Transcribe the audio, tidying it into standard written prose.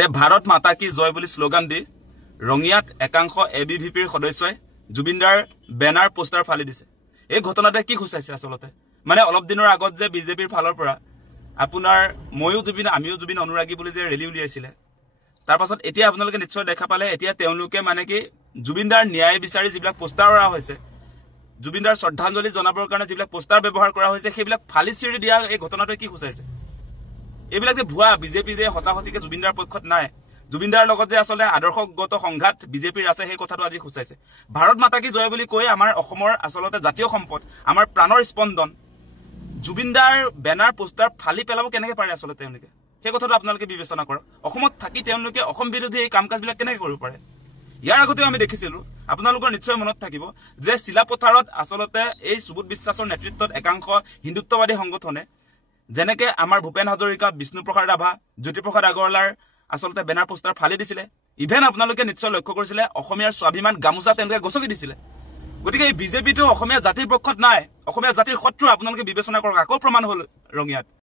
যে ভাৰত মাতা কি জয় বুলি শ্লোগান দি ৰঙিয়াত একাংশ এবিভিপিৰ সদস্যই জুবিনদাৰ বেনাৰ পোষ্টাৰ ফালি দিছে এই ঘটনাটোৱে কি খুচাইছে আসলতে মানে অলপ দিনৰ আগত যে বিজেপিৰ ফালৰ পৰা আপোনাৰ ময়ো জুবিন আমিও জুবিন অনুৰাগী বুলি যে ৰেলী উলিয়াইছিলে তাৰ পাছত এতিয়া আপোনালোকে নিশ্চয় দেখা পালে এতিয়া তেওঁলোকে মানে কি জুবিনদাৰ ন্যায় বিচাৰি যিবিলাক পোষ্টাৰ কৰা হৈছে জুবিনদাৰ শ্ৰদ্ধাঞ্জলি জনাবৰ কাৰণে যিবিলাক পোষ্টাৰ ব্যৱহাৰ কৰা হৈছে সেইবিলাক ফালি চিৰি দিয়া এই ঘটনাটোৱে কি খুচাইছে এইবিলাক যে ভুৱা বিজেপি যে হতাহতিকে জুবিনদাৰ পক্ষত নাই জুবিনদাৰ লগত যে আসলে আদৰ্শগত সংঘাত বিজেপিৰ আছে সেই কথাটো আজি খুচাইছে ভাৰত মাতা কি জয় বুলি কৈ আমাৰ অসমৰ আসলতে জাতীয় সম্পদ আমাৰ প্ৰাণৰ স্পন্দন জুবিনদাৰ বেনাৰ পোষ্টাৰ ফালি পেলাব কেনেকৈ পাৰে আসলে তেওঁলোকে সেই কথাটো আপোনালোকে বিবেচনা কৰক অসমত থাকি তেওঁলোকে অসম বিৰোধী এই কাম কাজবিলাক কেনেকৈ কৰিব পাৰে ইয়াৰ আগতেও আমি দেখিছিলো আপোনালোকৰ নিশ্চয় মনত থাকিব যে চিলাপথাৰত আসলতে এই সুবোধ বিশ্বাসৰ নেতৃত্বত একাংশ হিন্দুত্ববাদী সংগঠনে যেনেকে আমাৰ ভূপেন হাজৰিকা বিষ্ণুপ্ৰসাদ ৰাভা জ্যোতিপ্ৰসাদ আগৰৱালাৰ আসলতে বেনাৰ পোষ্টাৰ ফালি দিছিলে ইভেন আপোনালোকে নিশ্চয় লক্ষ্য কৰিছিলে অসমীয়াৰ স্বাভিমান গামোচা তেওঁলোকে গছকি দিছিলে গতিকে এই বিজেপিটো অসমীয়া জাতিৰ পক্ষত নাই অসমীয়া জাতিৰ শত্ৰু আপোনালোকে বিবেচনা কৰক আকৌ প্ৰমাণ হ'ল ৰঙিয়াত